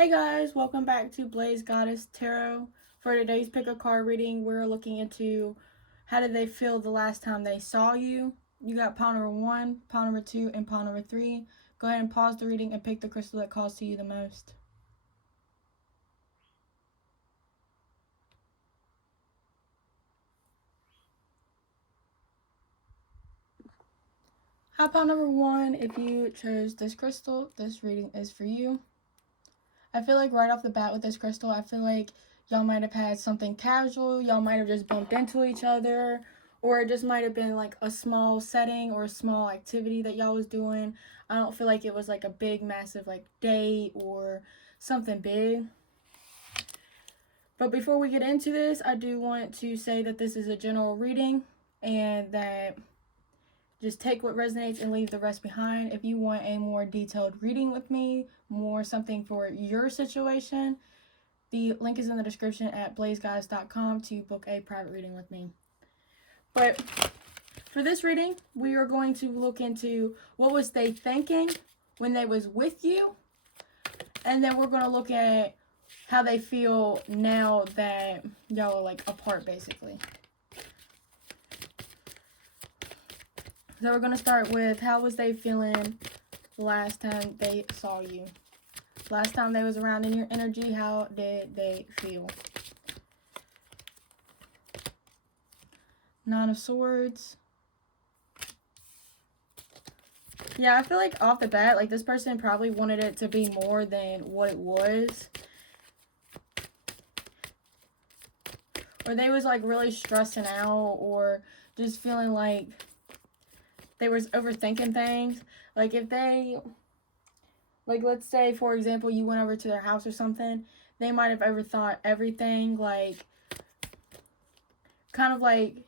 Hey guys, welcome back to Blaze Goddess Tarot. For today's pick a card reading, we're looking into how did they feel the last time they saw you. You got pile number 1, pile number 2, and pile number 3. Go ahead and pause the reading and pick the crystal that calls to you the most. Hi, pile number 1. If you chose this crystal, this reading is for you. I feel like right off the bat with this crystal, I feel like y'all might have had something casual. Y'all might have just bumped into each other. Or it just might have been like a small setting or a small activity that y'all was doing. I don't feel like it was like a big, massive like date or something big. But before we get into this, I do want to say that this is a general reading and that just take what resonates and leave the rest behind. If you want a more detailed reading with me, more something for your situation, the link is in the description at blazegoddess.com to book a private reading with me. But for this reading, we are going to look into what was they thinking when they was with you. And then we're going to look at how they feel now that y'all are like apart basically. So we're going to start with how was they feeling last time they saw you. Last time they was around in your energy, how did they feel? Nine of Swords. Yeah, I feel like off the bat, like this person probably wanted it to be more than what it was. Or they was like really stressing out or just feeling like they was overthinking things. Like if they, like let's say for example, you went over to their house or something, they might have overthought everything. Like, kind of like,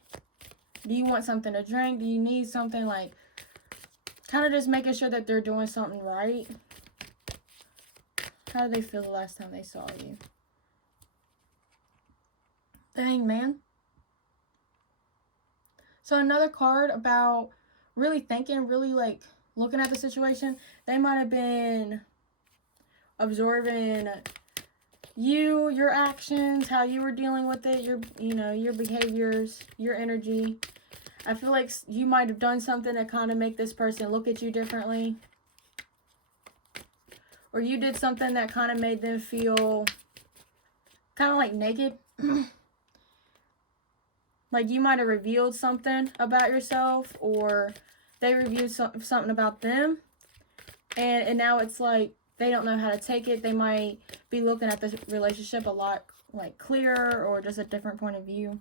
do you want something to drink? Do you need something? Like, kind of just making sure that they're doing something right. How did they feel the last time they saw you? The Hangman. So another card about really thinking, really like looking at the situation. They might have been observing you, your actions, how you were dealing with it, your behaviors, your energy. I feel like you might have done something to kind of make this person look at you differently. Or you did something that kind of made them feel kind of like naked. Like you might have revealed something about yourself, or they revealed something about them. And now it's like they don't know how to take it. They might be looking at this relationship a lot like clearer or just a different point of view.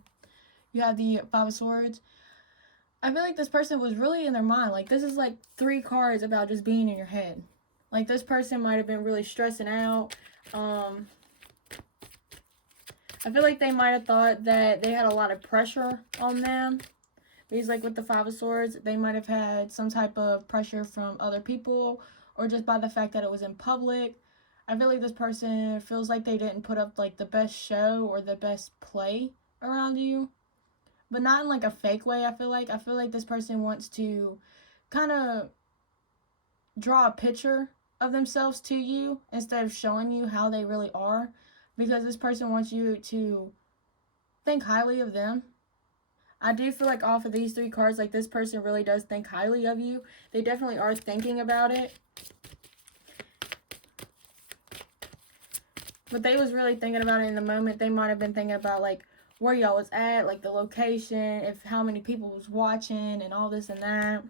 You have the Five of Swords. I feel like this person was really in their mind. Like this is like 3 cards about just being in your head. Like this person might have been really stressing out. I feel like they might have thought that they had a lot of pressure on them. Because like with the Five of Swords, they might have had some type of pressure from other people or just by the fact that it was in public. I feel like this person feels like they didn't put up like the best show or the best play around you. But not in like a fake way, I feel like. I feel like this person wants to kind of draw a picture of themselves to you instead of showing you how they really are. Because this person wants you to think highly of them. I do feel like off of these 3 cards, like this person really does think highly of you. They definitely are thinking about it. But they was really thinking about it in the moment. They might have been thinking about like where y'all was at, like the location, if how many people was watching and all this and that.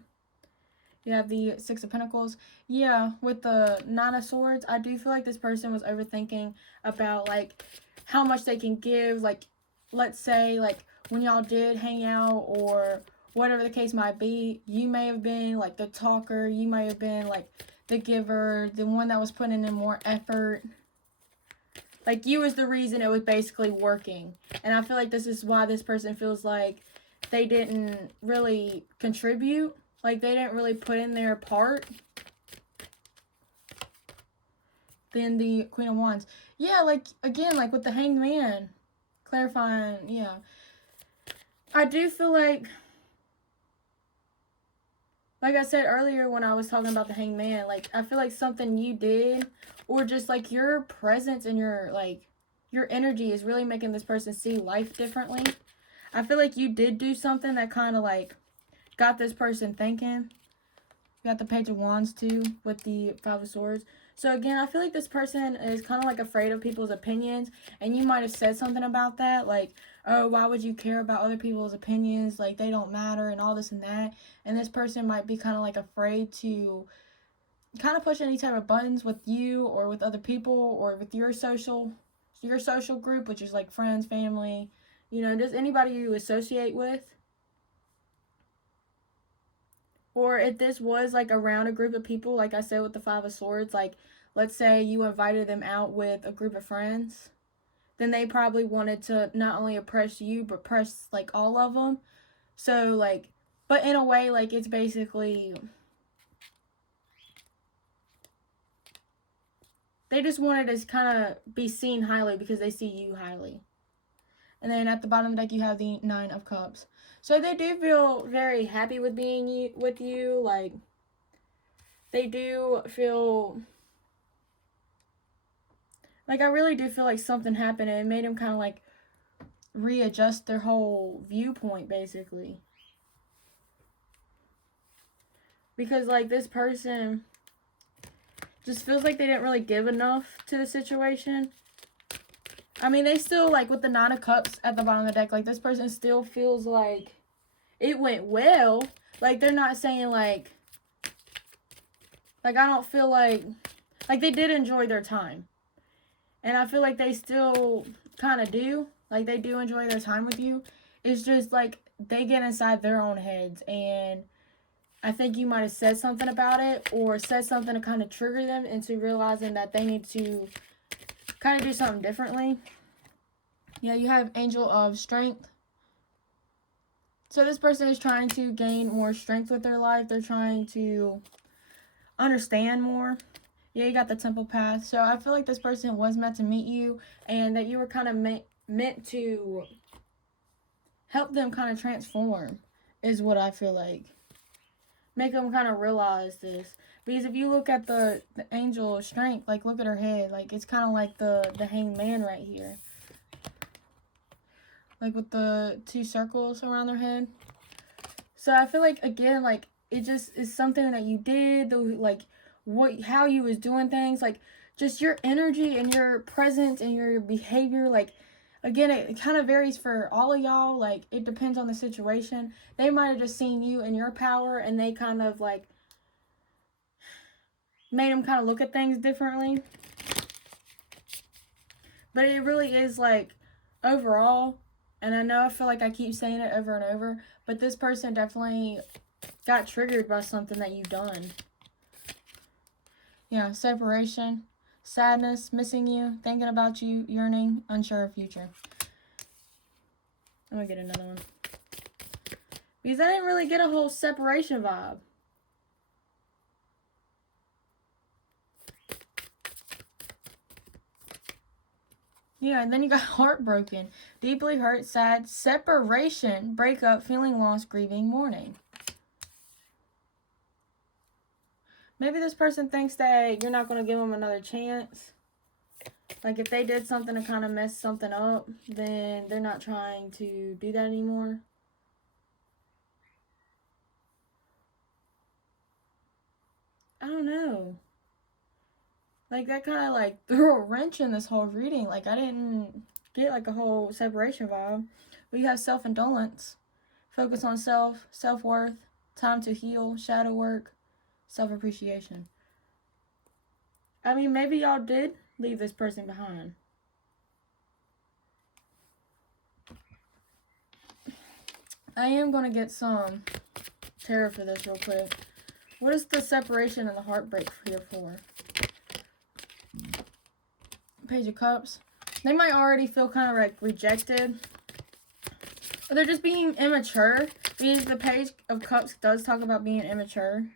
You have the Six of Pentacles. Yeah, with the Nine of Swords, I do feel like this person was overthinking about like how much they can give. Like, let's say like when y'all did hang out or whatever the case might be, you may have been like the talker. You may have been like the giver, the one that was putting in more effort. Like you was the reason it was basically working. And I feel like this is why this person feels like they didn't really contribute. Like they didn't really put in their part. Then the Queen of Wands. Yeah, like again, like with the Hanged Man. Clarifying, yeah. I do feel like like I said earlier when I was talking about the Hangman, like, I feel like something you did, or just, like, your presence and your, like, your energy is really making this person see life differently. I feel like you did do something that kind of, like, got this person thinking. You got the Page of Wands, too, with the Five of Swords. So, again, I feel like this person is kind of, like, afraid of people's opinions, and you might have said something about that, like, oh, why would you care about other people's opinions? Like, they don't matter and all this and that. And this person might be kind of, like, afraid to kind of push any type of buttons with you or with other people or with your social group, which is, like, friends, family, you know, just anybody you associate with. Or if this was, like, around a group of people, like I said with the Five of Swords, like, let's say you invited them out with a group of friends, then they probably wanted to not only oppress you, but oppress, like, all of them. So, like, but in a way, like, it's basically, they just wanted to kind of be seen highly because they see you highly. And then at the bottom of the deck, you have the Nine of Cups. So they do feel very happy with being with you. Like, they do feel, like, I really do feel like something happened and it made them kind of, like, readjust their whole viewpoint, basically. Because, like, this person just feels like they didn't really give enough to the situation. I mean, they still, like, with the Nine of Cups at the bottom of the deck, like, this person still feels like it went well. Like, they're not saying, like, I don't feel like they did enjoy their time. And I feel like they still kind of do. Like, they do enjoy their time with you. It's just, like, they get inside their own heads. And I think you might have said something about it or said something to kind of trigger them into realizing that they need to kind of do something differently. Yeah, you have Angel of Strength. So this person is trying to gain more strength with their life. They're trying to understand more. Yeah, you got the Temple Path. So I feel like this person was meant to meet you and that you were kind of meant to help them kind of transform is what I feel like. Make them kind of realize this. Because if you look at the Angel of Strength, like, look at her head. Like, it's kind of like the Hanged Man right here. Like, with the two circles around their head. So I feel like, again, like, it just is something that you did, like, how you was doing things, like, just your energy and your presence and your behavior, like, again, it kind of varies for all of y'all, like, it depends on the situation. They might have just seen you and your power, and they kind of, like, made them kind of look at things differently. But it really is, like, overall, and I know I feel like I keep saying it over and over, but this person definitely got triggered by something that you've done. Yeah, separation, sadness, missing you, thinking about you, yearning, unsure of future. I'm gonna get another one. Because I didn't really get a whole separation vibe. Yeah, and then you got heartbroken, deeply hurt, sad, separation, breakup, feeling lost, grieving, mourning. Maybe this person thinks that you're not going to give them another chance. Like, if they did something to kind of mess something up, then they're not trying to do that anymore. I don't know. Like, that kind of, like, threw a wrench in this whole reading. Like, I didn't get, like, a whole separation vibe. But you have self-indulgence. Focus on self, self-worth, time to heal, shadow work, self-appreciation. I mean, maybe y'all did leave this person behind. I am going to get some tarot for this real quick. What is the separation and the heartbreak here for? Page of Cups. They might already feel kind of like rejected. Or they're just being immature. Because the Page of Cups does talk about being immature.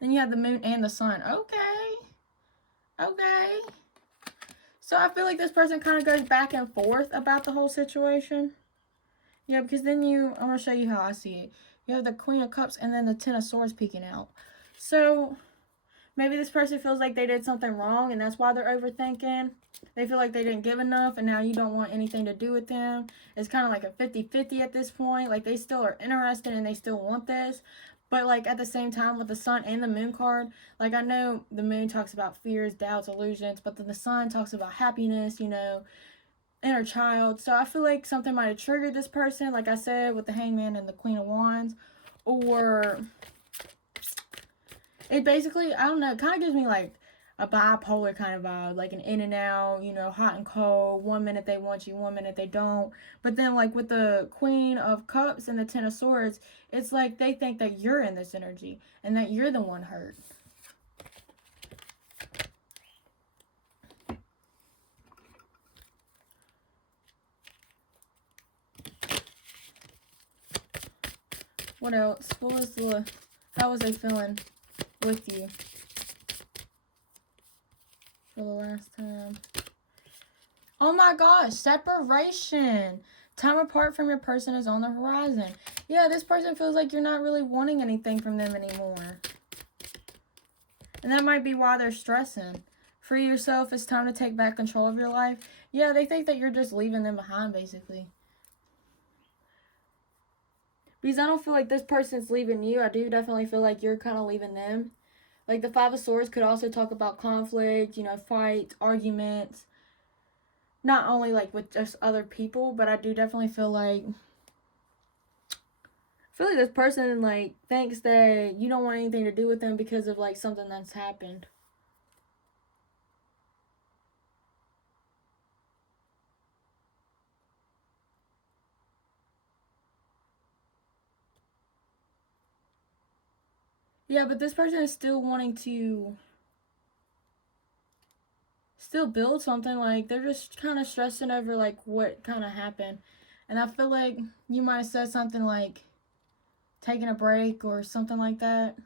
Then you have the Moon and the Sun. Okay. Okay. So I feel like this person kind of goes back and forth about the whole situation. Yeah, because then I'm going to show you how I see it. You have the Queen of Cups and then the Ten of Swords peeking out. So maybe this person feels like they did something wrong and that's why they're overthinking. They feel like they didn't give enough and now you don't want anything to do with them. It's kind of like a 50-50 at this point. Like they still are interested and they still want this. But like at the same time with the Sun and the Moon card, like I know the Moon talks about fears, doubts, illusions, but then the Sun talks about happiness, you know, inner child. So I feel like something might have triggered this person, like I said, with the Hangman and the Queen of Wands. Or it basically, I don't know, it kind of gives me like a bipolar kind of vibe, like an in and out, you know, hot and cold. 1 minute they want you, 1 minute they don't. But then like with the Queen of Cups and the Ten of Swords, it's like they think that you're in this energy and that you're the one hurt. What else? How was they feeling with you for the last time? Oh my gosh, separation. Time apart from your person is on the horizon. Yeah, this person feels like you're not really wanting anything from them anymore. And that might be why they're stressing. Free yourself. It's time to take back control of your life. Yeah, they think that you're just leaving them behind, basically. Because I don't feel like this person's leaving you. I do definitely feel like you're kind of leaving them. Like the Five of Swords could also talk about conflict, you know, fights, arguments. Not only like with just other people, but I do definitely feel like this person like thinks that you don't want anything to do with them because of like something that's happened. Yeah, but this person is still wanting to still build something. Like they're just kind of stressing over like what kind of happened. And I feel like you might have said something like taking a break or something like that.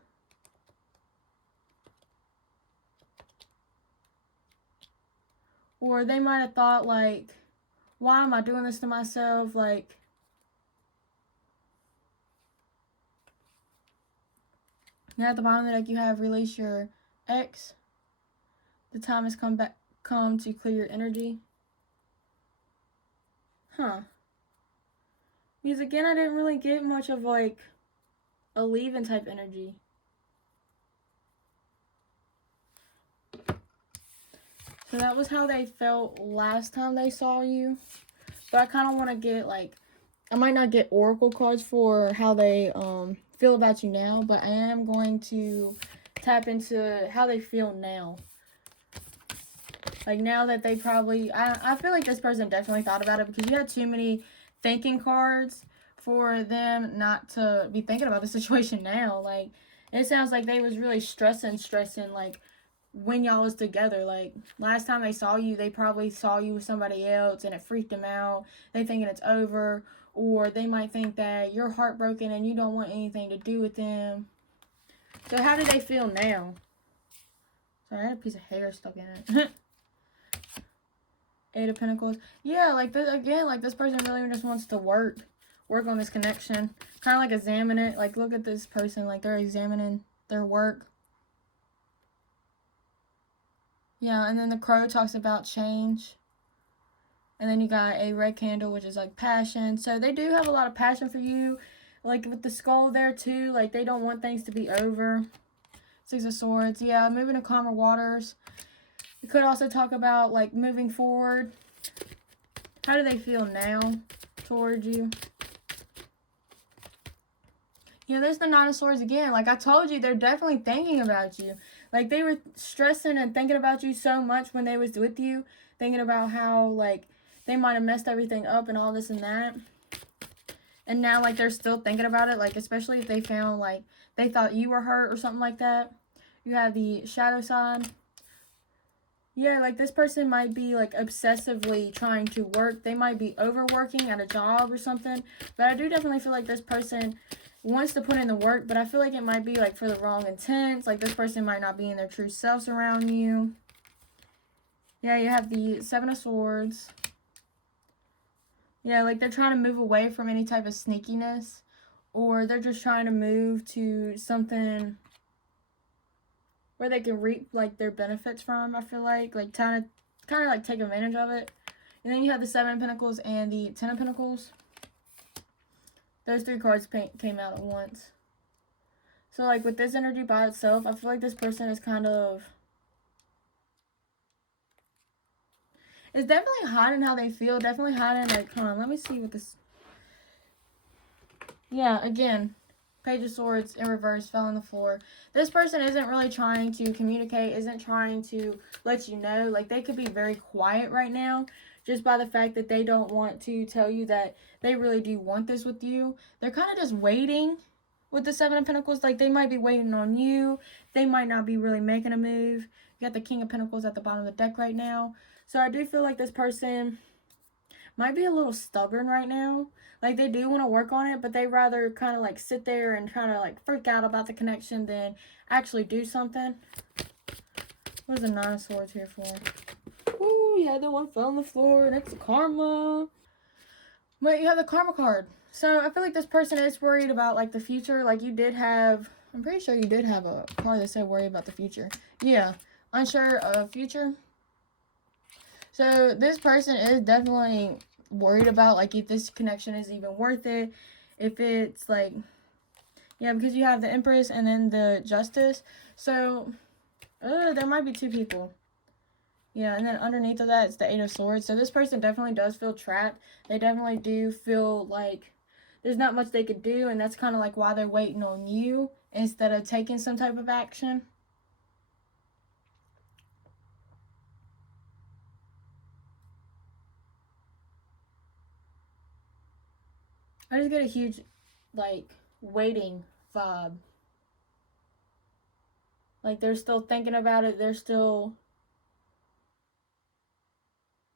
Or they might have thought like, why am I doing this to myself? Like, now at the bottom of the deck you have release your ex. The time has come to clear your energy. Huh. Because again, I didn't really get much of like a leaving type energy. So that was how they felt last time they saw you. But I kind of want to get like, I might not get oracle cards for how they feel about you now, but I am going to tap into how they feel now. Like now that they probably, I feel like this person definitely thought about it because you had too many thinking cards for them not to be thinking about the situation now. Like it sounds like they was really stressing like when y'all was together. Like last time they saw you, they probably saw you with somebody else and it freaked them out. They thinking it's over, or they might think that you're heartbroken and you don't want anything to do with them. So how do they feel now? Sorry, I had a piece of hair stuck in it. Eight of Pentacles. Yeah, like this again, like this person really just wants to work on this connection. Kind of like examine it. Like look at this person, like they're examining their work. Yeah, and then the Crow talks about change. And then you got a red candle, which is like passion. So they do have a lot of passion for you. Like with the skull there too, like they don't want things to be over. Six of Swords. Yeah, moving to calmer waters. We could also talk about like moving forward. How do they feel now towards you? Yeah, there's the Nine of Swords again. Like I told you, they're definitely thinking about you. Like they were stressing and thinking about you so much when they was with you. Thinking about how like they might have messed everything up and all this and that. And now like they're still thinking about it. Like especially if they found like they thought you were hurt or something like that. You have the shadow side. Yeah, like this person might be like obsessively trying to work. They might be overworking at a job or something. But I do definitely feel like this person wants to put in the work, but I feel like it might be like for the wrong intents. Like this person might not be in their true selves around you. Yeah, you have the Seven of Swords. Yeah, like they're trying to move away from any type of sneakiness or they're just trying to move to something where they can reap like their benefits from. I feel like kind of like take advantage of it. And then you have the Seven of Pentacles and the Ten of Pentacles. Those three cards came out at once. So like with this energy by itself, I feel like this person is kind of, it's definitely hiding how they feel. Definitely hiding, like, hold on, let me see what this, yeah, again, Page of Swords in reverse, fell on the floor. This person isn't really trying to communicate, isn't trying to let you know. Like, they could be very quiet right now, just by the fact that they don't want to tell you that they really do want this with you. They're kind of just waiting with the Seven of Pentacles. Like, they might be waiting on you. They might not be really making a move. You got the King of Pentacles at the bottom of the deck right now. So I do feel like this person might be a little stubborn right now. Like, they do want to work on it, but they rather kind of like sit there and try to like freak out about the connection than actually do something. What is the Nine of Swords here for? Ooh, yeah, the one fell on the floor, and it's karma. But you have the karma card. So I feel like this person is worried about like the future. Like, you did have, I'm pretty sure you did have a card that said worry about the future. Yeah, unsure of future. So this person is definitely worried about like if this connection is even worth it. If it's like, yeah, because you have the Empress and then the Justice. So there might be two people. Yeah, and then underneath of that, it's the Eight of Swords. So this person definitely does feel trapped. They definitely do feel like there's not much they could do, and that's kind of like why they're waiting on you instead of taking some type of action. I just get a huge, like, waiting vibe. Like, they're still thinking about it. They're still...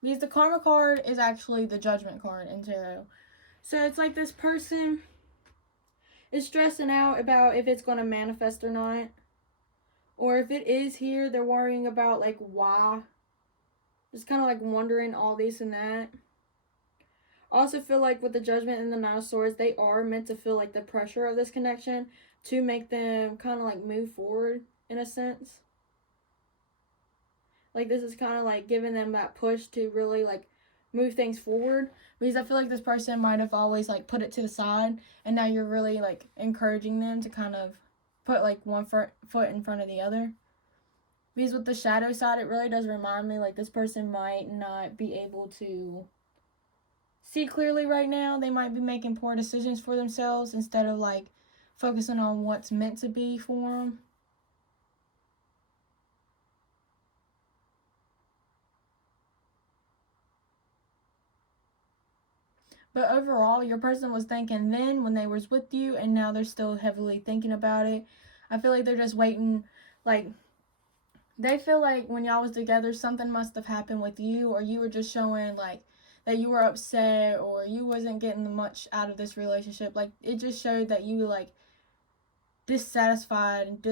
Because the Karma card is actually the Judgment card in Tarot. So it's like this person is stressing out about if it's going to manifest or not. Or if it is here, they're worrying about, like, why. Just kind of, like, wondering all this and that. I also feel like with the Judgment and the Nine of Swords, they are meant to feel, like, the pressure of this connection to make them kind of, like, move forward in a sense. Like, this is kind of, like, giving them that push to really, like, move things forward. Because I feel like this person might have always, like, put it to the side. And now you're really, like, encouraging them to kind of put, like, one foot in front of the other. Because with the shadow side, it really does remind me, like, this person might not be able to see clearly right now. They might be making poor decisions for themselves instead of, like, focusing on what's meant to be for them. But overall, your person was thinking then when they was with you, and now they're still heavily thinking about it. I feel like they're just waiting. Like, they feel like when y'all was together, something must have happened with you, or you were just showing, like, that you were upset, or you wasn't getting much out of this relationship. Like, it just showed that you were, like, dissatisfied and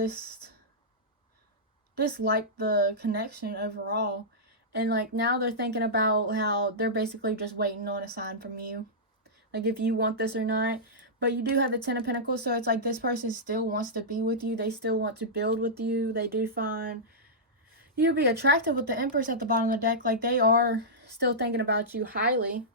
disliked the connection overall. And, like, now they're thinking about how they're basically just waiting on a sign from you. Like, if you want this or not. But you do have the Ten of Pentacles, so it's like this person still wants to be with you. They still want to build with you. They do find you be attractive with the Empress at the bottom of the deck. Like, they are still thinking about you highly.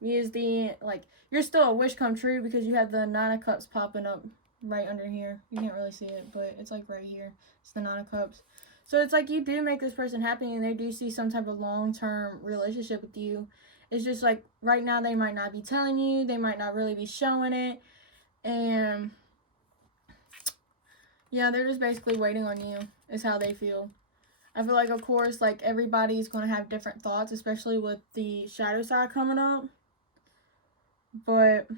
Use the, like, you're still a wish come true because you have the Nine of Cups popping up right under here. You can't really see it, but it's, like, right here. It's the Nine of Cups. So it's like you do make this person happy, and they do see some type of long-term relationship with you. It's just like right now they might not be telling you. They might not really be showing it. And yeah, they're just basically waiting on you is how they feel. I feel like, of course, like everybody's going to have different thoughts, especially with the shadow side coming up. But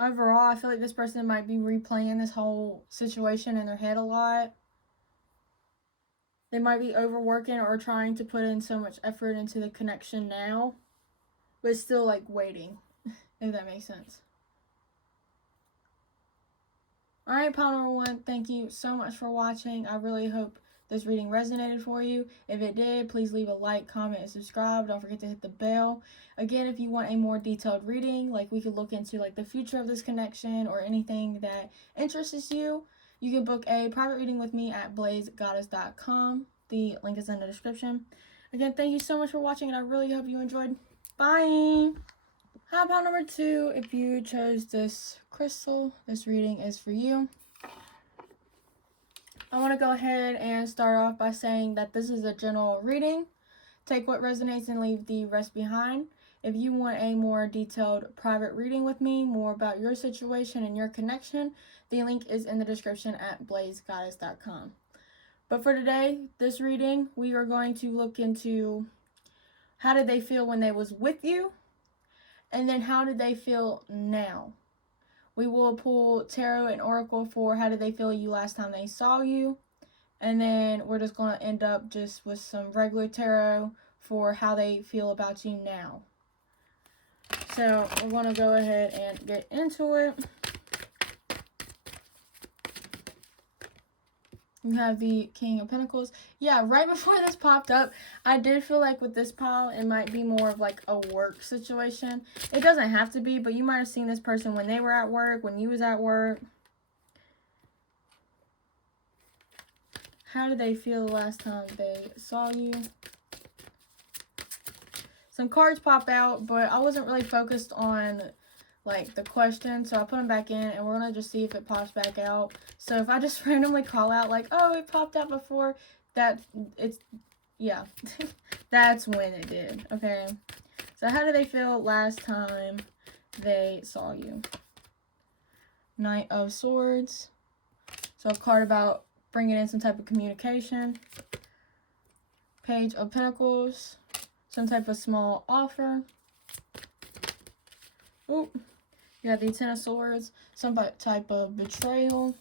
overall, I feel like this person might be replaying this whole situation in their head a lot. They might be overworking or trying to put in so much effort into the connection now, but still, like, waiting, if that makes sense. Alright, pile number one, thank you so much for watching. I really hope this reading resonated for you. If it did, please leave a like, comment, and subscribe. Don't forget to hit the bell. Again, if you want a more detailed reading, like we could look into like the future of this connection or anything that interests you, you can book a private reading with me at blazegoddess.com. The link is in the description. Again, thank you so much for watching, and I really hope you enjoyed. Bye! How about number 2? If you chose this crystal, this reading is for you. I want to go ahead and start off by saying that this is a general reading. Take what resonates and leave the rest behind. If you want a more detailed private reading with me, more about your situation and your connection, the link is in the description at blazegoddess.com. But for today, this reading, we are going to look into how did they feel when they was with you, and then how did they feel now. We will pull tarot and oracle for how did they feel you last time they saw you, and then we're just going to end up just with some regular tarot for how they feel about you now. So we're going to go ahead and get into it. You have the King of Pentacles. Yeah, right before this popped up, I did feel like with this pile, it might be more of like a work situation. It doesn't have to be, but you might have seen this person when they were at work, when you was at work. How did they feel the last time they saw you? Some cards pop out, but I wasn't really focused on like the question, so I put them back in, and we're gonna just see if it pops back out. So if I just randomly call out like, oh, it popped out before, that it's, yeah, that's when it did. Okay, so how did they feel last time they saw you? Knight of Swords. So a card about bringing in some type of communication. Page of Pentacles. Some type of small offer. Ooh. You got the Ten of Swords, some type of betrayal.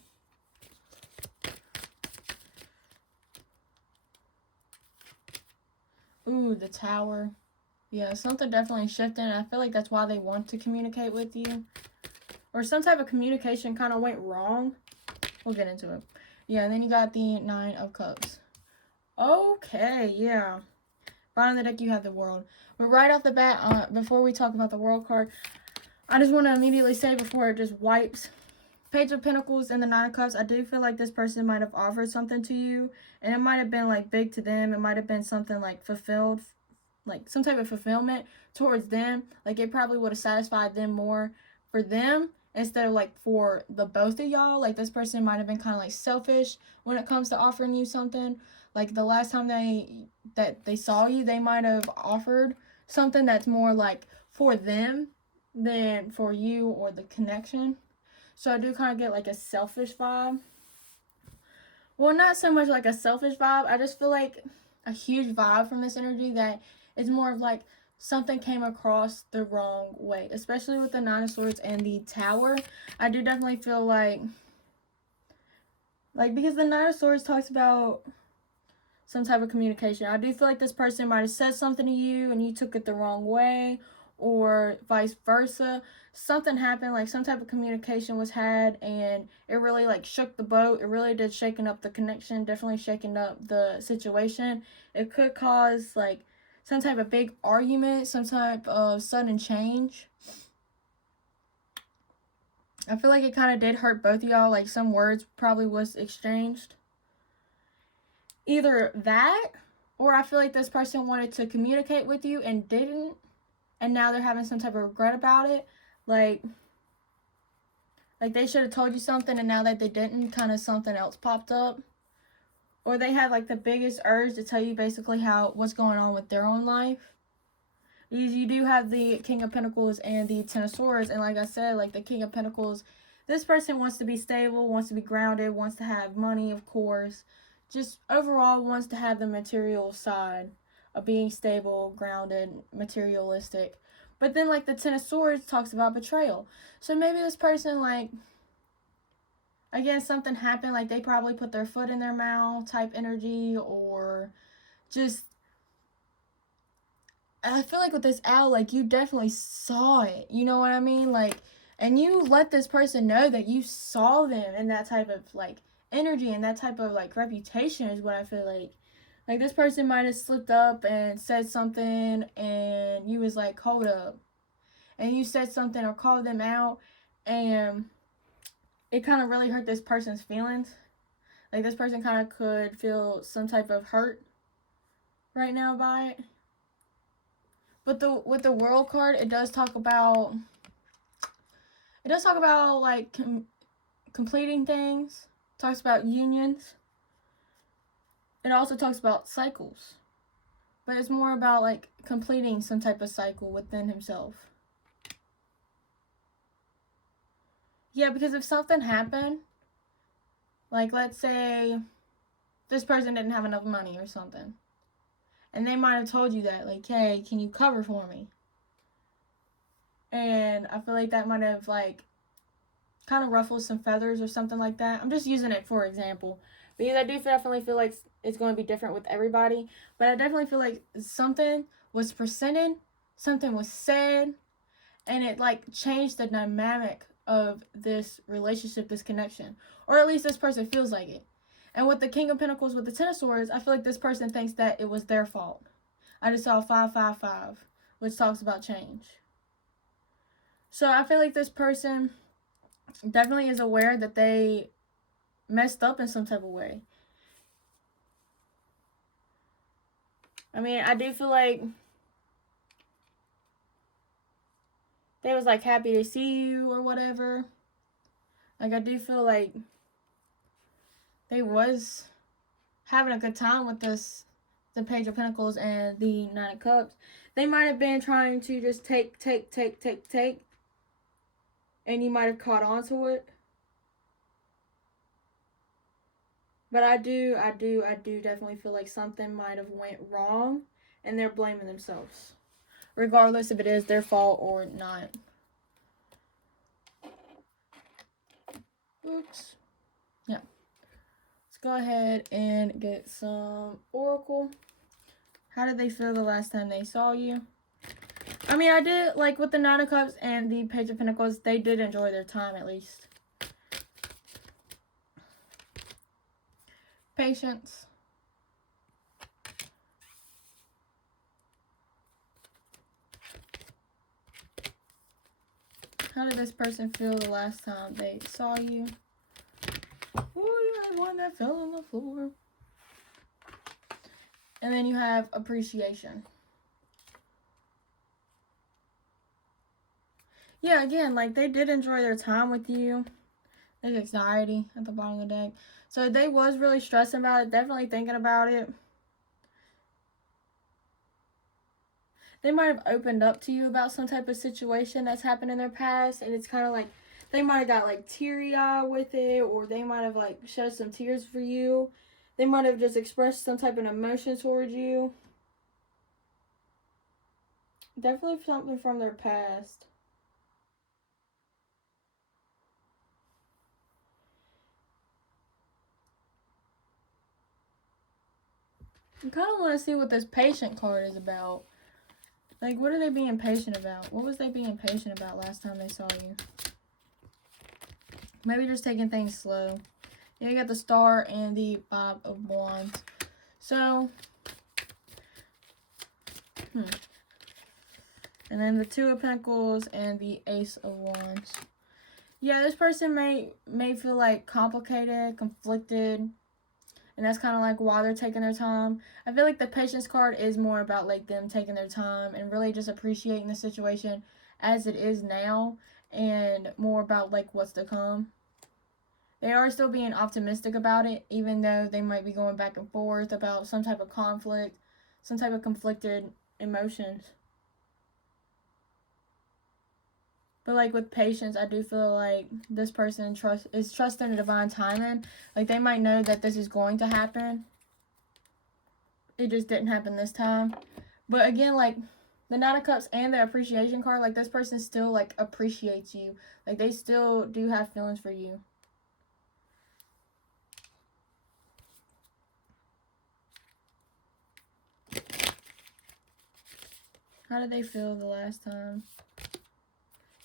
Ooh, the Tower. Yeah, something definitely shifting. I feel like that's why they want to communicate with you. Or some type of communication kind of went wrong. We'll get into it. Yeah, and then you got the Nine of Cups. Okay, yeah. Bottom of the deck, you have the World. But right off the bat, before we talk about the World card, I just want to immediately say before it just wipes, Page of Pentacles and the Nine of Cups, I do feel like this person might have offered something to you, and it might have been like big to them. It might have been something like fulfilled, like some type of fulfillment towards them. Like it probably would have satisfied them more for them instead of like for the both of y'all. Like this person might have been kind of like selfish when it comes to offering you something. Like the last time they saw you, they might have offered something that's more like for them than for you or the connection. So I do kind of get like a selfish vibe. Well, not so much like a selfish vibe. I just feel like a huge vibe from this energy that it's more of like something came across the wrong way, especially with the Nine of Swords and the Tower. I do definitely feel like because the Nine of Swords talks about some type of communication. I do feel like this person might have said something to you and you took it the wrong way, or vice versa. Something happened, like some type of communication was had, and it really like shook the boat. It really did shaking up the connection, definitely shaking up the situation. It could cause like some type of big argument, some type of sudden change. I feel like it kind of did hurt both of y'all, like some words probably was exchanged. Either that, or I feel like this person wanted to communicate with you and didn't, and now they're having some type of regret about it. Like they should have told you something, and now that they didn't, kind of something else popped up. Or they had like the biggest urge to tell you basically what's going on with their own life. Because you do have the King of Pentacles and the Ten of Swords, and like I said, like the King of Pentacles, this person wants to be stable, wants to be grounded, wants to have money, of course. Just overall wants to have the material side of being stable, grounded, materialistic. But then like the Ten of Swords talks about betrayal. So maybe this person, like, again, something happened, like they probably put their foot in their mouth type energy, or just, I feel like with this owl, like you definitely saw it, you know what I mean? Like, and you let this person know that you saw them in that type of like energy and that type of like reputation is what I feel like. Like this person might have slipped up and said something and you was like, hold up. And you said something or called them out and it kind of really hurt this person's feelings. Like this person kind of could feel some type of hurt right now by it. But with the World card, it does talk about like completing things. It talks about unions. It also talks about cycles. But it's more about like completing some type of cycle within himself. Yeah, because if something happened, like let's say this person didn't have enough money or something, and they might have told you that, like, hey, can you cover for me? And I feel like that might have like kind of ruffled some feathers or something like that. I'm just using it for example, because I do definitely feel like it's going to be different with everybody, but I definitely feel like something was presented, something was said, and it like changed the dynamic of this relationship, this connection, or at least this person feels like it. And with the King of Pentacles, with the Ten of Swords, I feel like this person thinks that it was their fault. I just saw 555, which talks about change. So I feel like this person definitely is aware that they messed up in some type of way. I mean, I do feel like they was like happy to see you or whatever. Like I do feel like they was having a good time with this, the Page of Pentacles and the Nine of Cups. They might have been trying to just take, and you might have caught on to it. But I do definitely feel like something might have went wrong, and they're blaming themselves, regardless if it is their fault or not. Oops. Yeah. Let's go ahead and get some Oracle. How did they feel the last time they saw you? I mean, I did, like, with the Nine of Cups and the Page of Pentacles, they did enjoy their time, at least. Patience. How did this person feel the last time they saw you? Oh, you had one that fell on the floor. And then you have appreciation. Yeah, again, like, they did enjoy their time with you. There's anxiety at the bottom of the deck. So they was really stressing about it, definitely thinking about it. They might have opened up to you about some type of situation that's happened in their past, and it's kind of like they might have got like teary-eyed with it, or they might have like shed some tears for you. They might have just expressed some type of emotion towards you. Definitely something from their past. I kind of want to see what this patient card is about. Like, what are they being patient about? What was they being patient about last time they saw you? Maybe just taking things slow. Yeah, you got the Star and the Five of Wands. So, and then the Two of Pentacles and the Ace of Wands. Yeah, this person may feel like complicated, conflicted, and that's kind of like why they're taking their time. I feel like the Patience card is more about like them taking their time and really just appreciating the situation as it is now, and more about like what's to come. They are still being optimistic about it, even though they might be going back and forth about some type of conflict, some type of conflicted emotions. But like with Patience, I do feel like this person is trusting the divine timing. Like they might know that this is going to happen. It just didn't happen this time. But again, like the Nine of Cups and the appreciation card, like this person still like appreciates you. Like they still do have feelings for you. How did they feel the last time?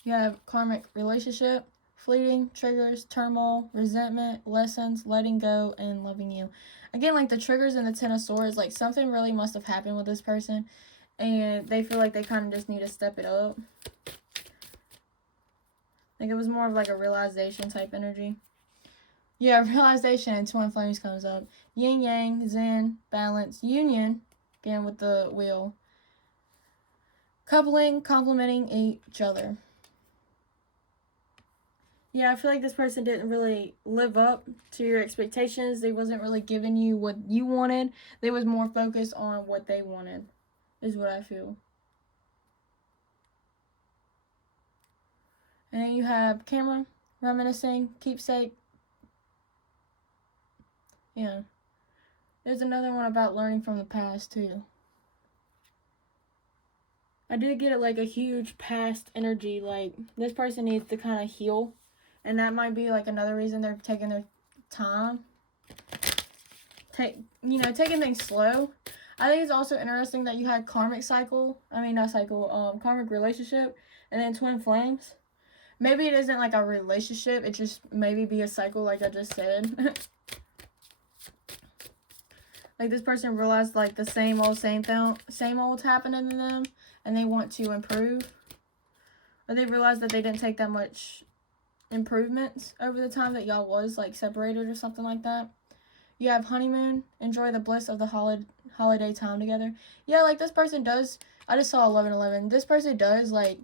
You have karmic relationship. fleeting, triggers, turmoil, resentment, lessons, letting go, and loving you. Again, like the triggers and the Ten of Swords, like something really must have happened with this person, and they feel like they kind of just need to step it up. Like it was more of like a realization type energy. Yeah, realization and twin flames comes up. Yin yang, zen, balance, union, again with the wheel. Coupling, complementing each other. Yeah, I feel like this person didn't really live up to your expectations. They wasn't really giving you what you wanted. They was more focused on what they wanted, is what I feel. And then you have camera, reminiscing, keepsake. Yeah. There's another one about learning from the past, too. I did get it like a huge past energy. Like, this person needs to kind of heal. And that might be like another reason they're taking their time. Taking things slow. I think it's also interesting that you had karmic karmic relationship, and then twin flames. Maybe it isn't like a relationship, it just maybe be a cycle like I just said. Like this person realized like the same old's happening to them, and they want to improve. Or they realized that they didn't take that much improvements over the time that y'all was like separated or something like that. You have honeymoon, enjoy the bliss of the holiday time together. Yeah, like this person does, I just saw 1111. This person does like,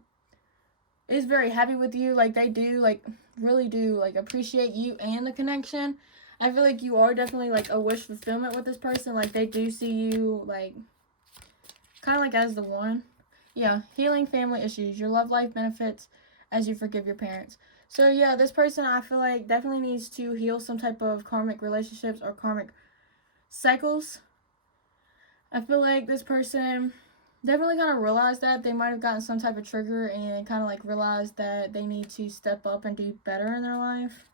is very happy with you. Like they do, like really do like appreciate you and the connection. I feel like you are definitely like a wish fulfillment with this person. Like they do see you like kind of like as the one. Yeah, healing family issues. Your love life benefits as you forgive your parents. So yeah, this person I feel like definitely needs to heal some type of karmic relationships or karmic cycles. I feel like this person definitely kind of realized that they might have gotten some type of trigger and kind of like realized that they need to step up and do better in their life.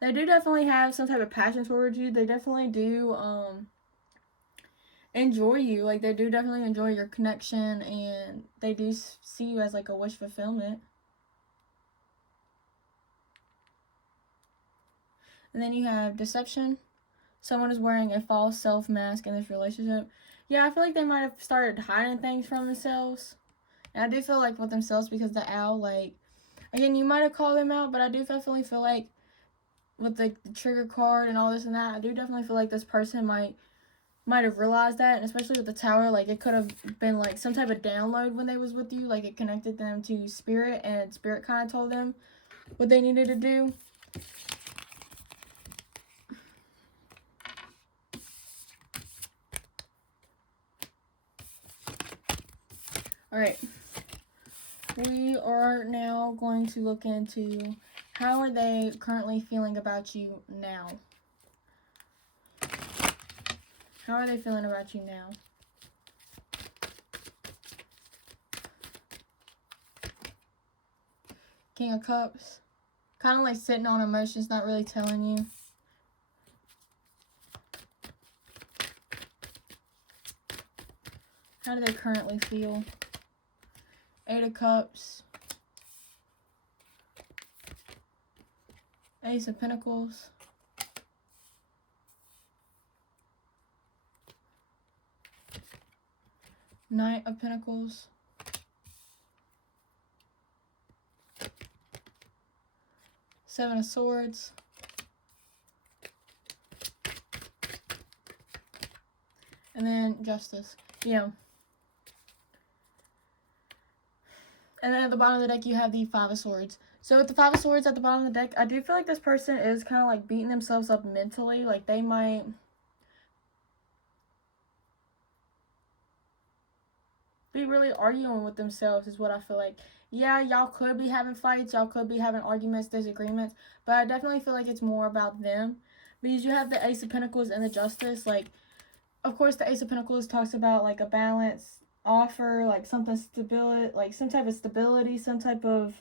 They do definitely have some type of passion towards you. They definitely do enjoy you. Like they do definitely enjoy your connection, and they do see you as like a wish fulfillment. And then you have deception. Someone is wearing a false self mask in this relationship. Yeah, I feel like they might have started hiding things from themselves. And I do feel like with themselves, because the owl, like, again, you might have called them out, but I do definitely feel like with the trigger card and all this and that, I do definitely feel like this person might have realized that. And especially with the tower, like it could have been like some type of download when they was with you. Like it connected them to spirit, and spirit kind of told them what they needed to do. Alright, we are now going to look into how are they currently feeling about you now. How are they feeling about you now? King of Cups. Kind of like sitting on emotions, not really telling you. How do they currently feel? 8 of Cups. Ace of Pentacles. Knight of Pentacles. Seven of Swords. And then Justice. Yeah. And then at the bottom of the deck, you have the Five of Swords. So with the Five of Swords at the bottom of the deck, I do feel like this person is kind of like beating themselves up mentally. Like they might be really arguing with themselves is what I feel like. Yeah, y'all could be having fights. Y'all could be having arguments, disagreements. But I definitely feel like it's more about them. Because you have the Ace of Pentacles and the Justice. Like, of course, the Ace of Pentacles talks about like a balance offer, like something stability, like some type of stability, some type of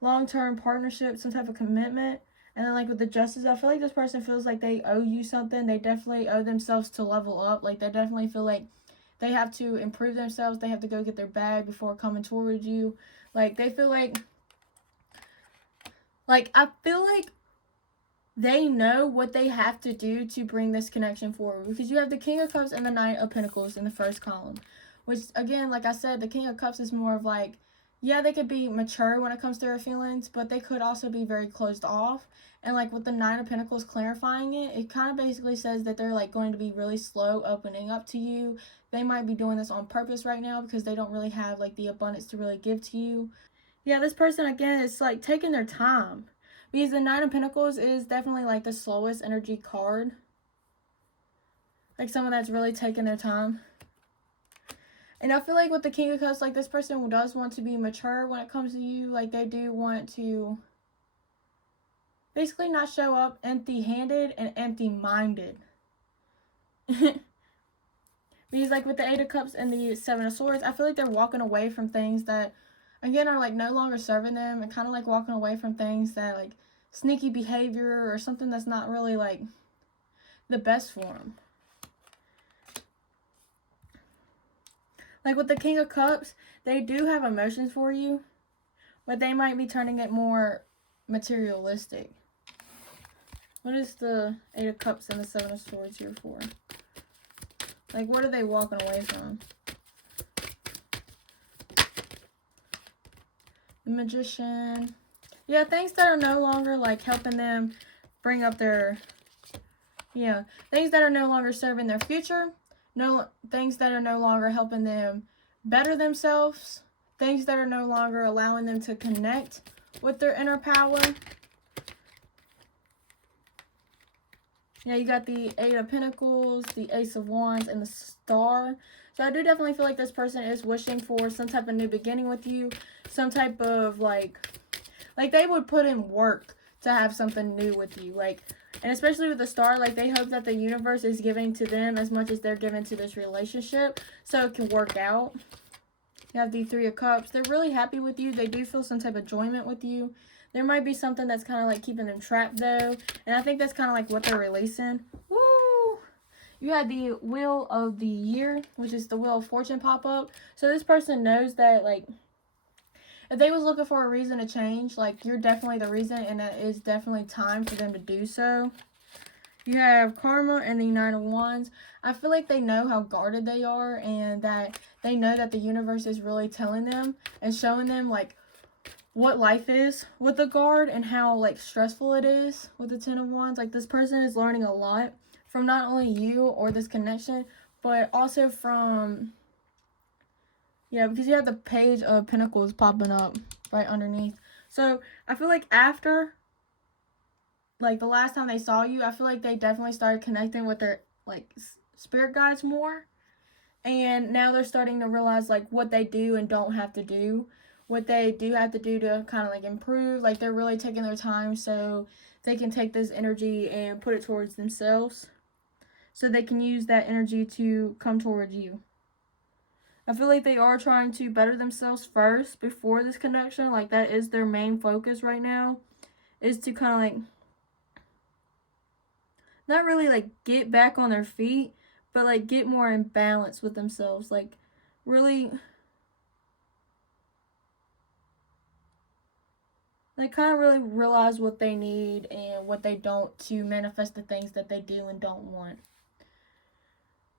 long-term partnership, some type of commitment. And then like with the Justice, I feel like this person feels like they owe you something. They definitely owe themselves to level up. Like they definitely feel like they have to improve themselves. They have to go get their bag before coming towards you. Like they feel like Like, I feel like they know what they have to do to bring this connection forward, because you have the King of Cups and the Knight of Pentacles in the first column, which, again, like I said, the King of Cups is more of like, yeah, they could be mature when it comes to their feelings, but they could also be very closed off. And like with the Nine of Pentacles clarifying it, it kind of basically says that they're like going to be really slow opening up to you. They might be doing this on purpose right now because they don't really have like the abundance to really give to you. Yeah, this person, again, is like taking their time, because the Nine of Pentacles is definitely like the slowest energy card. Like someone that's really taking their time. And I feel like with the King of Cups, like this person does want to be mature when it comes to you. Like they do want to basically not show up empty-handed and empty-minded. Because like with the Eight of Cups and the Seven of Swords, I feel like they're walking away from things that, again, are like no longer serving them, and kind of like walking away from things that like sneaky behavior or something that's not really like the best for them. Like with the King of Cups, they do have emotions for you, but they might be turning it more materialistic. What is the Eight of Cups and the Seven of Swords here for? Like, what are they walking away from? The Magician. Yeah, things that are no longer like helping them bring up their, things that are no longer serving their future. Things that are no longer helping them better themselves. Things that are no longer allowing them to connect with their inner power. Yeah, you got the Eight of Pentacles, the Ace of Wands, and the Star. So I do definitely feel like this person is wishing for some type of new beginning with you. Some type of like they would put in work to have something new with you. Like, and especially with the Star, like they hope that the universe is giving to them as much as they're giving to this relationship, so it can work out. You have the Three of Cups. They're really happy with you. They do feel some type of enjoyment with you. There might be something that's kind of like keeping them trapped though. And I think that's kind of like what they're releasing. Woo! You had the Wheel of the Year, which is the Wheel of Fortune pop up. So this person knows that like if they was looking for a reason to change, like you're definitely the reason, and that is definitely time for them to do so. You have Karma and the Nine of Wands. I feel like they know how guarded they are, and that they know that the universe is really telling them and showing them like what life is with the guard and how like stressful it is with the Ten of Wands. Like this person is learning a lot from not only you or this connection, but also from, because you have the Page of Pentacles popping up right underneath. So I feel like after like the last time they saw you, I feel like they definitely started connecting with their like spirit guides more, and now they're starting to realize like what they do and don't have to do, what they do have to do to kind of like improve. Like they're really taking their time so they can take this energy and put it towards themselves, so they can use that energy to come towards you. I feel like they are trying to better themselves first before this connection. Like that is their main focus right now, is to kind of like not really like get back on their feet, but like get more in balance with themselves. Like really, they kind of really realize what they need and what they don't to manifest the things that they do and don't want.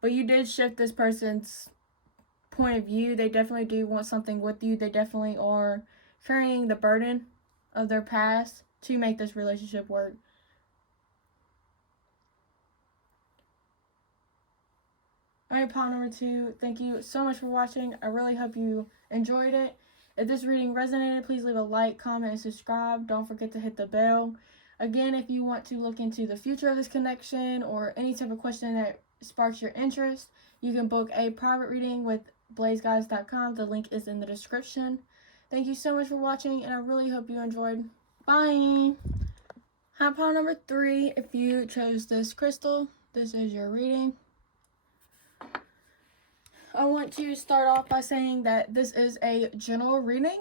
But you did shift this person's point of view. They definitely do want something with you. They definitely are carrying the burden of their past to make this relationship work. Alright, pile number 2, thank you so much for watching. I really hope you enjoyed it. If this reading resonated, please leave a like, comment, and subscribe. Don't forget to hit the bell. Again, if you want to look into the future of this connection or any type of question that sparks your interest, you can book a private reading with blazeguides.com. The link is in the description. Thank you so much for watching, and I really hope you enjoyed. Bye! Hot pile number 3, if you chose this crystal, this is your reading. I want to start off by saying that this is a general reading,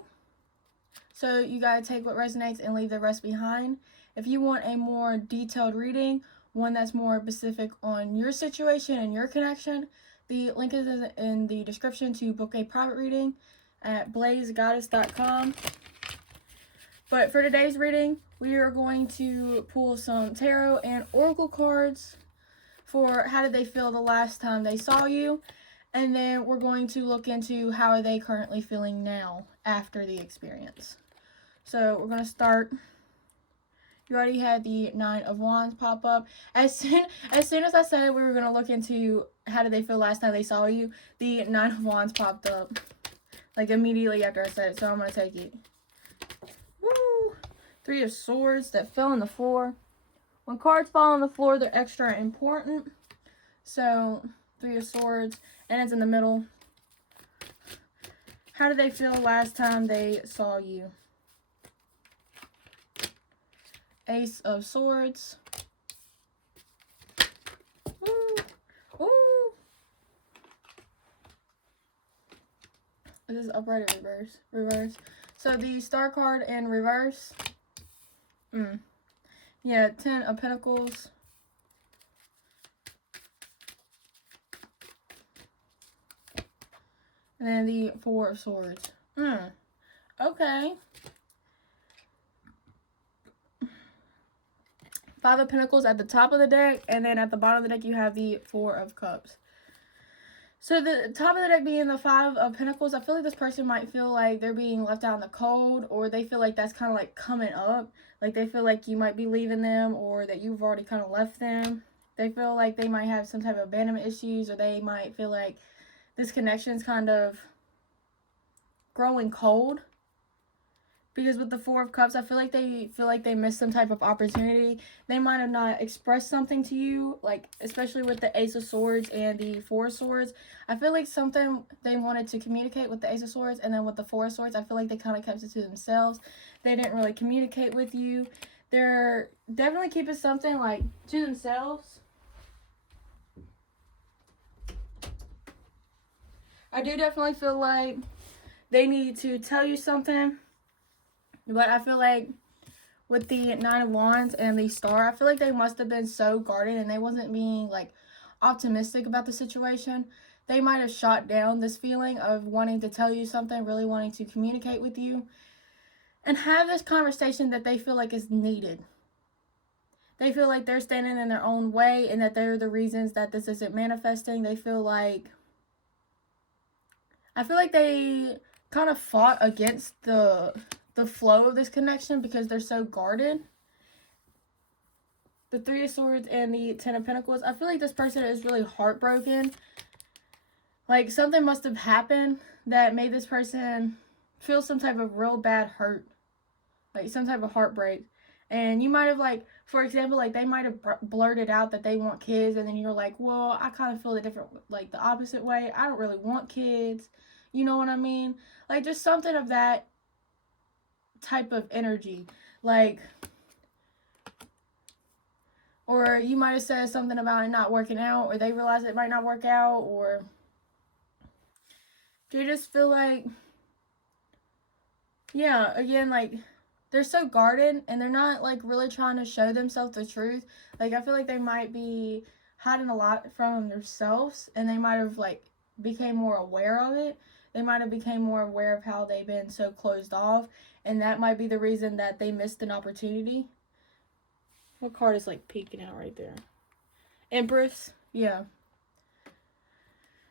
so you gotta take what resonates and leave the rest behind. If you want a more detailed reading, one that's more specific on your situation and your connection, the link is in the description to book a private reading at blazegoddess.com. But for today's reading, we are going to pull some tarot and oracle cards for how did they feel the last time they saw you. And then we're going to look into how are they currently feeling now after the experience. So we're going to start. You already had the Nine of Wands pop up. As soon as I said we were going to look into how did they feel last time they saw you, the Nine of Wands popped up. Like immediately after I said it. So I'm going to take it. Woo! Three of Swords that fell on the floor. When cards fall on the floor, they're extra important. So, Three of Swords. And it's in the middle. How did they feel last time they saw you? Ace of Swords. Ooh. Ooh. This is upright or reverse? Reverse. So the Star card in reverse. Yeah, 10 of Pentacles. And then the Four of Swords. Okay. Five of Pentacles at the top of the deck, and then at the bottom of the deck you have the Four of Cups. So the top of the deck being the Five of Pentacles, I feel like this person might feel like they're being left out in the cold, or they feel like that's kind of like coming up. Like they feel like you might be leaving them, or that you've already kind of left them. They feel like they might have some type of abandonment issues, or they might feel like this connection's kind of growing cold. Because with the Four of Cups, I feel like they missed some type of opportunity. They might have not expressed something to you, like especially with the Ace of Swords and the Four of Swords. I feel like something they wanted to communicate with the Ace of Swords, and then with the Four of Swords, I feel like they kind of kept it to themselves. They didn't really communicate with you. They're definitely keeping something like to themselves. I do definitely feel like they need to tell you something. But I feel like with the Nine of Wands and the Star, I feel like they must have been so guarded and they wasn't being like optimistic about the situation. They might have shot down this feeling of wanting to tell you something, really wanting to communicate with you, and have this conversation that they feel like is needed. They feel like they're standing in their own way and that they're the reasons that this isn't manifesting. They feel like, I feel like they kind of fought against the flow of this connection because they're so guarded. The Three of Swords and the Ten of Pentacles. I feel like this person is really heartbroken. Like something must have happened that made this person feel some type of real bad hurt. Like some type of heartbreak. And you might have like, for example, like they might have blurted out that they want kids, and then you're like, well, I kind of feel the different, like the opposite way. I don't really want kids. You know what I mean? Like just something of that type of energy. Like, or you might have said something about it not working out, or they realize it might not work out, or they just feel like, yeah, again, like they're so guarded and they're not like really trying to show themselves the truth. Like I feel like they might be hiding a lot from themselves, and they might have like became more aware of it. They might have became more aware of how they've been so closed off, and that might be the reason that they missed an opportunity. What card is like peeking out right there? Empress. Yeah.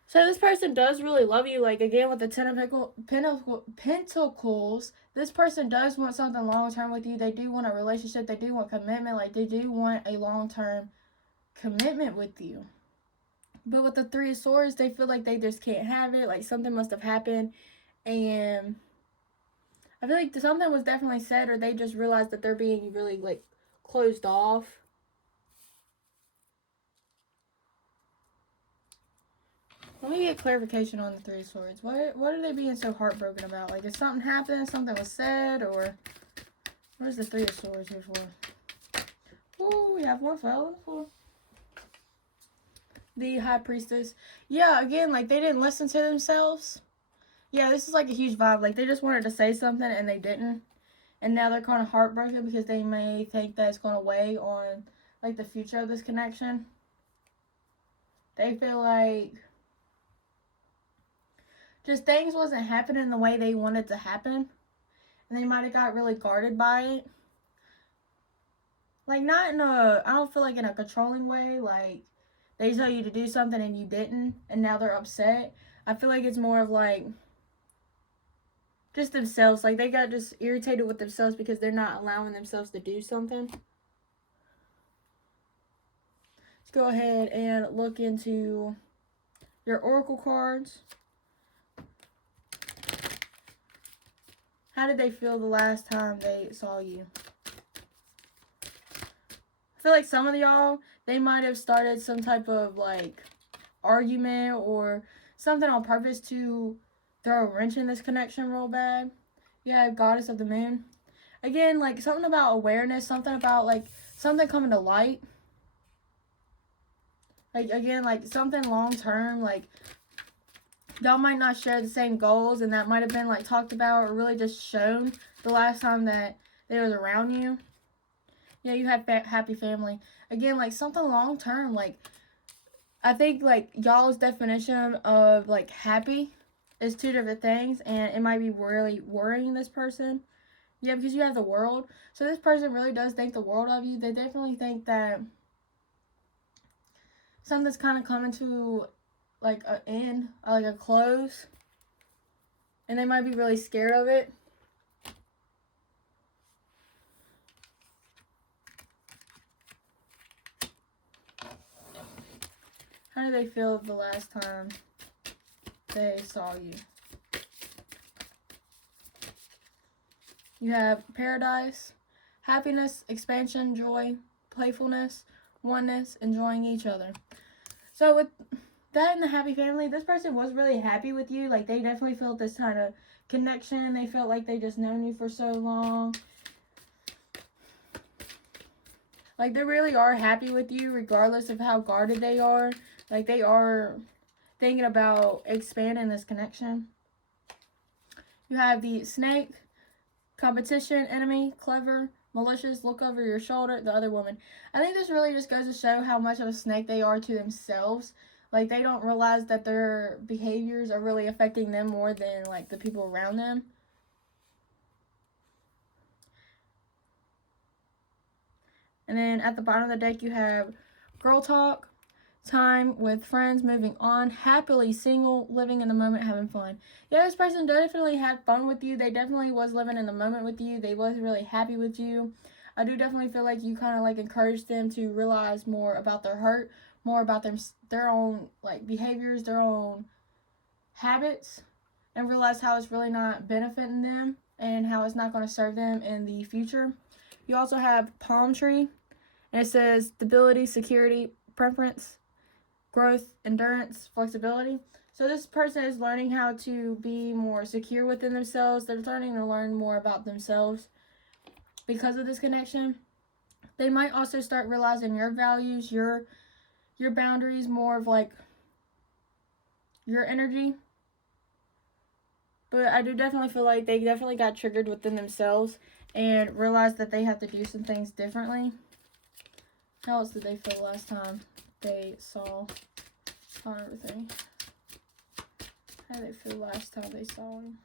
So this person does really love you. Like again with the Ten of Pentacles, this person does want something long term with you. They do want a relationship. They do want commitment. Like they do want a long term commitment with you. But with the Three of Swords, they feel like they just can't have it. Like something must have happened, and I feel like something was definitely said, or they just realized that they're being really like closed off. Let me get clarification on the Three of Swords. What are they being so heartbroken about? Like, did something happen? Something was said? Or what is the Three of Swords here for? Ooh, we have one fell on the floor. The High Priestess. Yeah, again, like, they didn't listen to themselves. Yeah, this is like a huge vibe. Like, they just wanted to say something and they didn't. And now they're kind of heartbroken because they may think that it's going to weigh on, like, the future of this connection. They feel like just things wasn't happening the way they wanted to happen. and they might have got really guarded by it. Like, not in a, I don't feel like in a controlling way, like they tell you to do something and you didn't, and now they're upset. I feel like it's more of like just themselves. Like, they got just irritated with themselves because they're not allowing themselves to do something. Let's go ahead and look into your oracle cards. How did they feel the last time they saw you? I feel like some of y'all, they might have started some type of like argument or something on purpose to throw a wrench in this connection real bad. You have Goddess of the Moon. Again, like something about awareness, something about like something coming to light. Like, again, like something long term, like y'all might not share the same goals, and that might have been like talked about or really just shown the last time that they was around you. Yeah, you have happy family. Again, like something long term. Like, I think like y'all's definition of like happy is two different things, and it might be really worrying this person. Yeah, because you have the world. So this person really does think the world of you. They definitely think that something's kind of coming to like an end, like a close, and they might be really scared of it. How did they feel the last time they saw you? You have Paradise, happiness, expansion, joy, playfulness, oneness, enjoying each other. So with that in the happy family, this person was really happy with you. Like, they definitely felt this kind of connection. They felt like they just known you for so long. Like, they really are happy with you regardless of how guarded they are. Like, they are thinking about expanding this connection. You have the Snake, competition, enemy, clever, malicious, look over your shoulder, the other woman. I think this really just goes to show how much of a snake they are to themselves. Like, they don't realize that their behaviors are really affecting them more than like the people around them. And then at the bottom of the deck, you have girl talk, time with friends, moving on, happily single, living in the moment, having fun. Yeah, this person definitely had fun with you. They definitely was living in the moment with you. They was really happy with you. I do definitely feel like you kind of like encouraged them to realize more about their hurt, more about their own like behaviors, their own habits, and realize how it's really not benefiting them and how it's not going to serve them in the future. You also have palm tree, and it says stability, security, preference, growth, endurance, flexibility. So this person is learning how to be more secure within themselves. They're starting to learn more about themselves because of this connection. They might also start realizing your values, your boundaries, more of like your energy. But I do definitely feel like they definitely got triggered within themselves and realized that they have to do some things differently. How else did they feel last time they saw everything? How did they feel last time they saw him?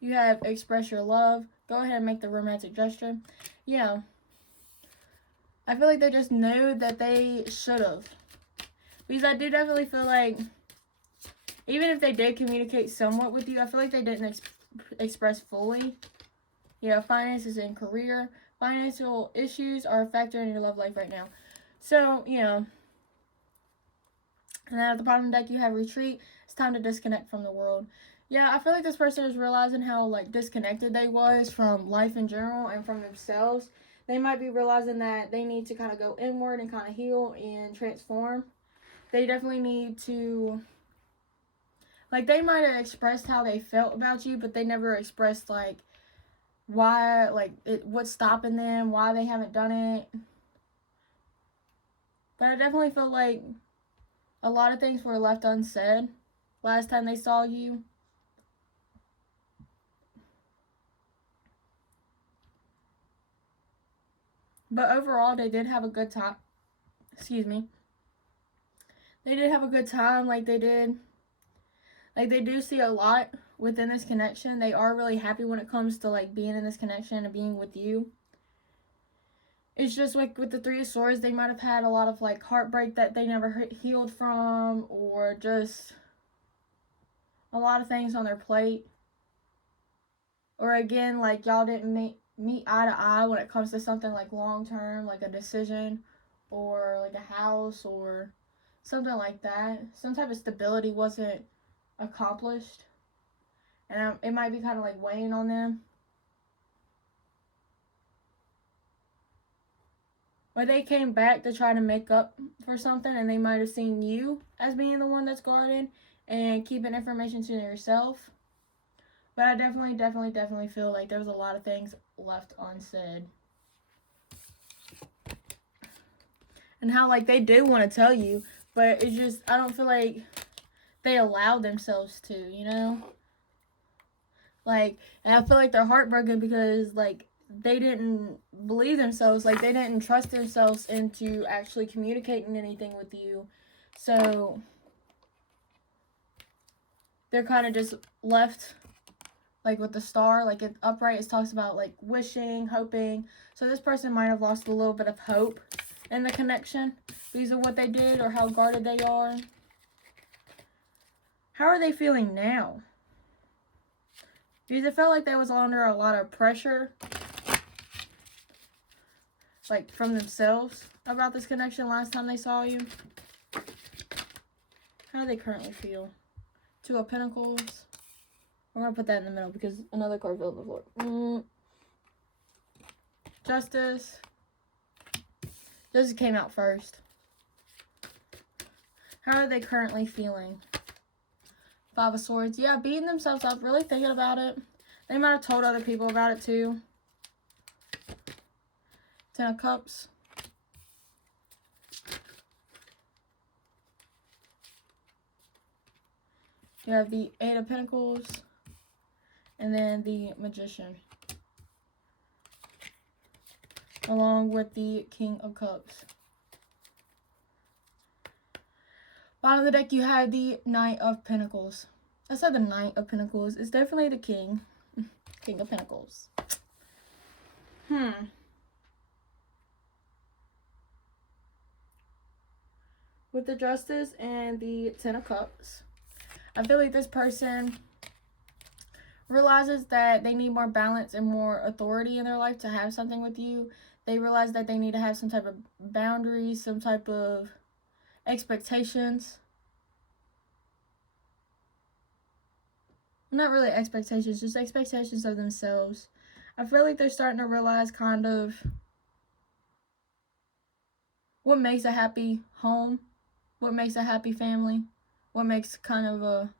You have express your love. Go ahead and make the romantic gesture. Yeah. I feel like they just knew that they should have. Because I do definitely feel like even if they did communicate somewhat with you, I feel like they didn't express fully. Yeah, finances and career. Financial issues are a factor in your love life right now. So, yeah. And then at the bottom of the deck, you have retreat. It's time to disconnect from the world. Yeah, I feel like this person is realizing how like disconnected they was from life in general and from themselves. They might be realizing that they need to kind of go inward and kind of heal and transform. They definitely need to, like, they might have expressed how they felt about you, but they never expressed like why, like what's stopping them, why they haven't done it. But I definitely feel like a lot of things were left unsaid last time they saw you. But overall, they did have a good time. Excuse me. They did have a good time, like they did. Like, they do see a lot within this connection. They are really happy when it comes to like being in this connection and being with you. It's just like with the Three of Swords, they might have had a lot of like heartbreak that they never healed from, or just a lot of things on their plate. Or again, like y'all didn't meet eye to eye when it comes to something like long term, like a decision or like a house or something like that. Some type of stability wasn't accomplished, and it might be kind of like weighing on them. But they came back to try to make up for something, and they might have seen you as being the one that's guarding and keeping information to yourself. But I definitely feel like there was a lot of things left unsaid. And how, like, they did want to tell you, but it's just, I don't feel like they allowed themselves to, you know? Like, and I feel like they're heartbroken because, like, they didn't believe themselves. Like, they didn't trust themselves into actually communicating anything with you. So, they're kind of just left, like, with the star. Like, it upright, it talks about, like, wishing, hoping. So, this person might have lost a little bit of hope in the connection because of what they did or how guarded they are. How are they feeling now? Because it felt like they was under a lot of pressure, like, from themselves about this connection last time they saw you. How do they currently feel? Two of Pentacles. We're going to put that in the middle because another card fell on the floor. Justice. Justice came out first. How are they currently feeling? Five of Swords. Yeah, beating themselves up, really thinking about it. They might have told other people about it too. Ten of Cups. You have the Eight of Pentacles. And then the Magician. Along with the King of Cups. Bottom of the deck, you have the Knight of Pentacles. I said the Knight of Pentacles. It's definitely the King. King of Pentacles. With the Justice and the Ten of Cups, I feel like this person realizes that they need more balance and more authority in their life to have something with you. They realize that they need to have some type of boundaries, some type of expectations. Not really expectations, just expectations of themselves. I feel like they're starting to realize kind of what makes a happy home, what makes a happy family, what makes kind of a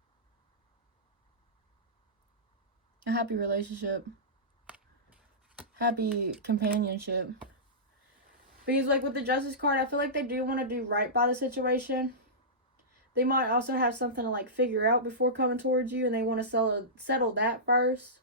happy relationship, happy companionship. Because, like, with the Justice card, I feel like they do want to do right by the situation. They might also have something to, like, figure out before coming towards you, and they want to settle that first.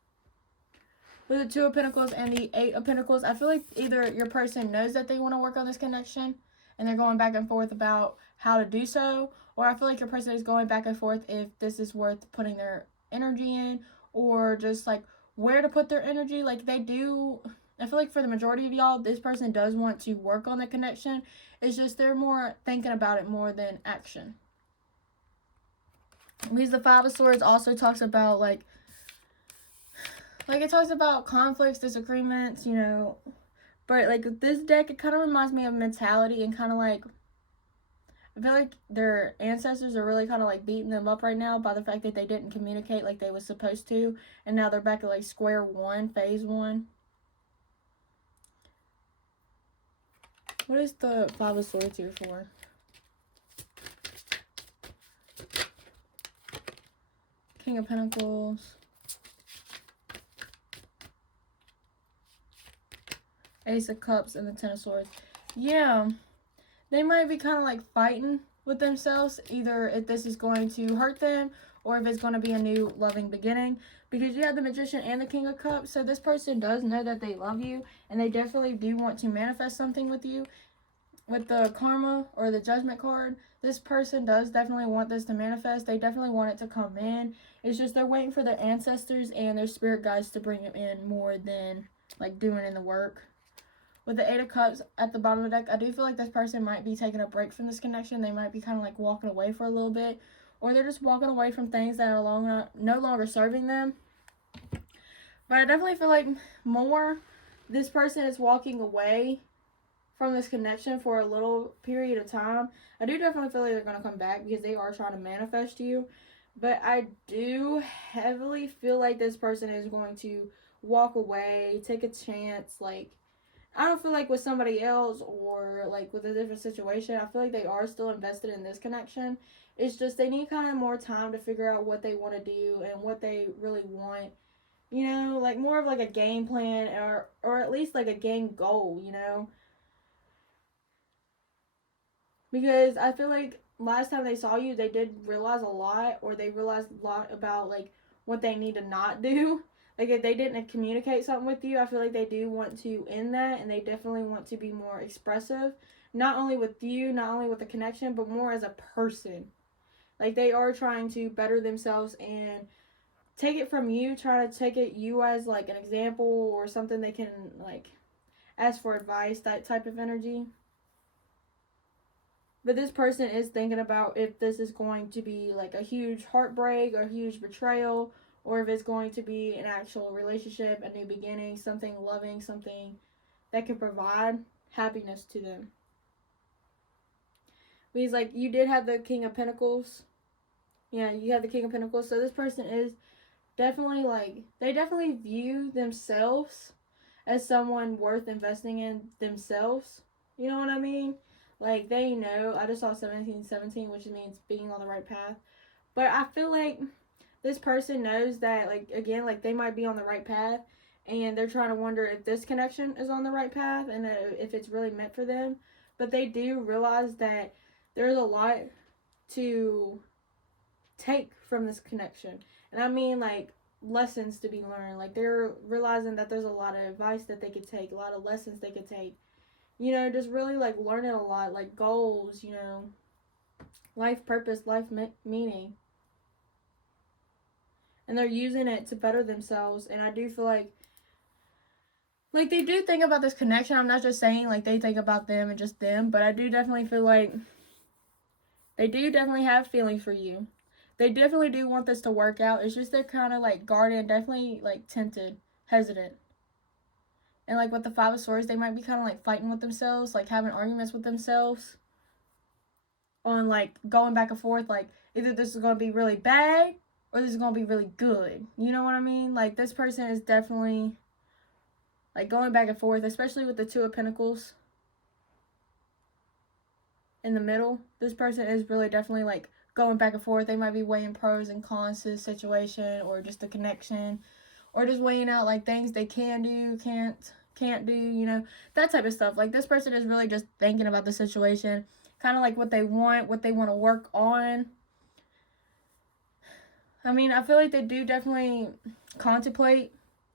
With the Two of Pentacles and the Eight of Pentacles, I feel like either your person knows that they want to work on this connection, and they're going back and forth about how to do so, or I feel like your person is going back and forth if this is worth putting their energy in, or just, like, where to put their energy. Like, they do, I feel like for the majority of y'all, this person does want to work on the connection. It's just they're more thinking about it more than action. Because the Five of Swords also talks about, like it talks about conflicts, disagreements, you know. But, like, with this deck, it kind of reminds me of mentality and kind of, like, I feel like their ancestors are really kind of, like, beating them up right now by the fact that they didn't communicate like they was supposed to. And now they're back at, like, square one, phase one. What is the Five of Swords here for? King of Pentacles. Ace of Cups and the Ten of Swords. Yeah. They might be kind of like fighting with themselves. Either if this is going to hurt them or if it's going to be a new loving beginning. Because you have the Magician and the King of Cups. So this person does know that they love you. And they definitely do want to manifest something with you. with the karma or the judgment card, this person does definitely want this to manifest. They definitely want it to come in. It's just they're waiting for their ancestors and their spirit guides to bring it in more than like doing in the work. With the Eight of Cups at the bottom of the deck, I do feel like this person might be taking a break from this connection. They might be kind of like walking away for a little bit, or they're just walking away from things that are no longer serving them. But I definitely feel like more this person is walking away from this connection for a little period of time. I do definitely feel like they're going to come back because they are trying to manifest you. But I do heavily feel like this person is going to walk away, take a chance. Like, I don't feel like with somebody else or like with a different situation, I feel like they are still invested in this connection. It's just they need kind of more time to figure out what they want to do and what they really want. You know, like more of like a game plan or at least like a game goal, you know? Because I feel like last time they saw you, they did realize a lot, or they realized a lot about like what they need to not do. Like if they didn't communicate something with you, I feel like they do want to end that, and they definitely want to be more expressive, not only with you, not only with the connection, but more as a person. Like they are trying to better themselves and take it from you, try to take it you as like an example or something they can like ask for advice, that type of energy. But this person is thinking about if this is going to be like a huge heartbreak or a huge betrayal, or if it's going to be an actual relationship, a new beginning, something loving, something that can provide happiness to them. Because like you did have the King of Pentacles. Yeah, you have the King of Pentacles. So this person is definitely like, they definitely view themselves as someone worth investing in themselves. You know what I mean? Like they know, I just saw 1717, which means being on the right path. But I feel like this person knows that, like, again, like they might be on the right path, and they're trying to wonder if this connection is on the right path and if it's really meant for them. But they do realize that there's a lot to take from this connection. And I mean, like, lessons to be learned. Like, they're realizing that there's a lot of advice that they could take, a lot of lessons they could take. You know, just really, like, learning a lot, like, goals, you know, life purpose, life meaning. And they're using it to better themselves. And I do feel like they do think about this connection. I'm not just saying, like, they think about them and just them. But I do definitely feel like they do definitely have feelings for you. They definitely do want this to work out. It's just they're kind of, like, guarded and definitely, like, tempted, hesitant. And, like, with the Five of Swords, they might be kind of, like, fighting with themselves, like, having arguments with themselves on, like, going back and forth, like, either this is going to be really bad or this is going to be really good. You know what I mean? Like, this person is definitely, like, going back and forth, especially with the Two of Pentacles in the middle. This person is really definitely, like, going back and forth. They might be weighing pros and cons to the situation, or just the connection, or just weighing out like things they can do, can't do, you know, that type of stuff. Like this person is really just thinking about the situation, kind of like what they want to work on. I mean, I feel like they do definitely contemplate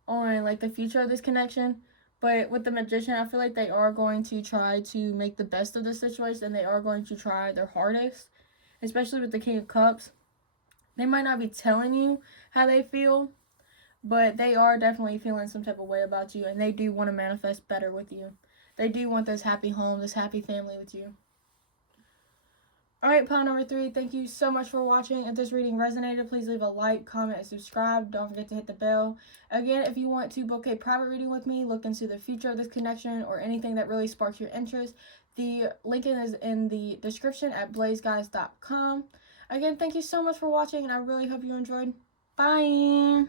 on like the future of this connection. But with the Magician, I feel like they are going to try to make the best of the situation, and they are going to try their hardest, especially with the King of Cups. They might not be telling you how they feel, but they are definitely feeling some type of way about you, and they do want to manifest better with you. They do want this happy home, this happy family with you. Alright, pile number 3, thank you so much for watching. If this reading resonated, please leave a like, comment, and subscribe. Don't forget to hit the bell. Again, if you want to book a private reading with me, look into the future of this connection, or anything that really sparks your interest, the link is in the description at blazeguys.com. Again, thank you so much for watching, and I really hope you enjoyed. Bye!